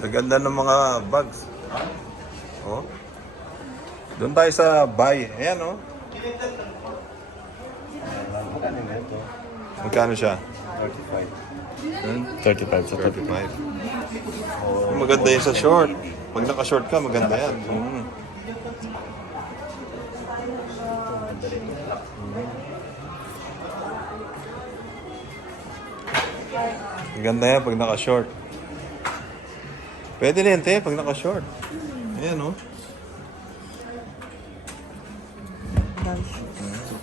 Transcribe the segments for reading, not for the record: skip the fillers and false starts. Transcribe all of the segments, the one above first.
Gaganda ng mga bags. Oh. Doon tayo sa buy. Ayan, oh. Magkano na ito? Magkano siya? 35. 35 sa 35. Oh, maganda yun sa short. Pag naka-short ka, maganda yan. Maganda yan pag naka-short. Pwede na yan, te, pag naka-short. Ayan, oh.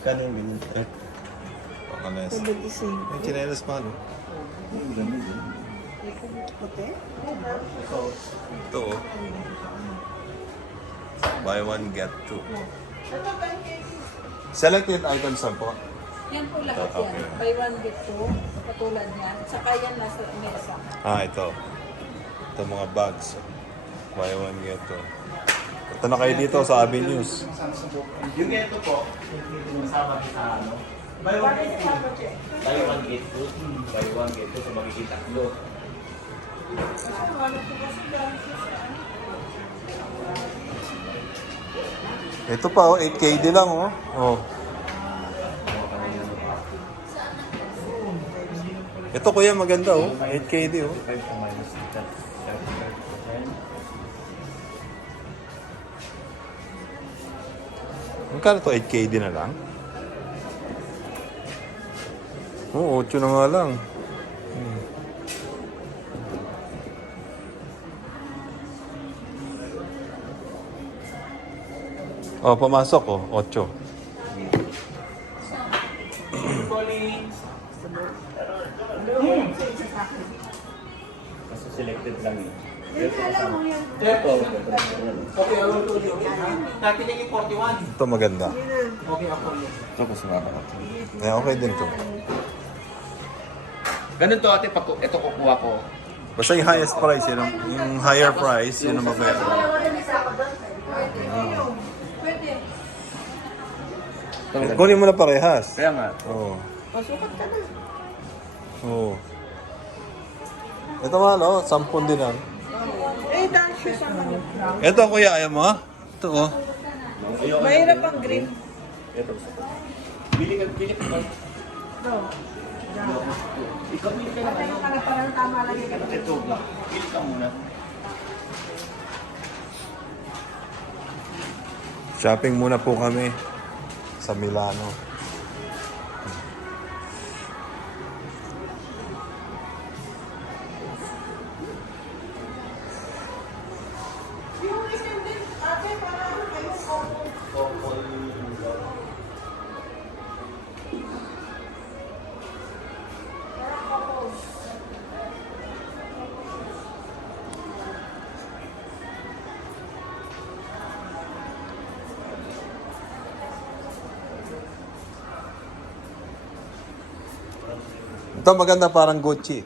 Magkano yung ganyan? Pakalas. Gising. May chinelas pa, no? Puti? Ito, oh. Buy one, get two. Selected items lang po. Yan po lahat yan. Buy one, get two. Katulad niyan. Saka yan nasa mesa. Ito. Ito mga bags. Buy one, get two. Ito na kayo dito sa Avenues. Yung ito po, kasama sa ano? Buy one get two. Buy one get two. So magiging tatlo. Ito pa, oh. 8KD lang, oh. Oh. Ito, kuya, maganda, oh. 8KD, oh. 5 to minus 35%. Magkano to? 8KD na lang? Oo, 8 na nga lang. Oh, pumasok, oh. 8. Kasi selected lang yun. Ito. Okay, I will do you. Natinigin 41. Ito maganda. Okay, ako yun. Ito kasi makakata. Eh, okay din to. Ganun to ate, ito kukuha ko. Basta yung highest price, yung higher price, yun ang mabayaran. Pwede. Kunin mo na parehas. Kaya nga. Oo. Pasukat ka na. Oo. Ito nga, no? 10 din lang. Eh, dance shoes ang ano. Ito, kuya, ayaw mo, ha? Ito, oh. Mahirap ang green. Ito. Bili ka ba? Ito. Ikaw bili ka Ano ka na parang tama lang yung Ito. Bili ka muna. Shopping muna po kami sa Milano. Ito maganda, parang Gucci.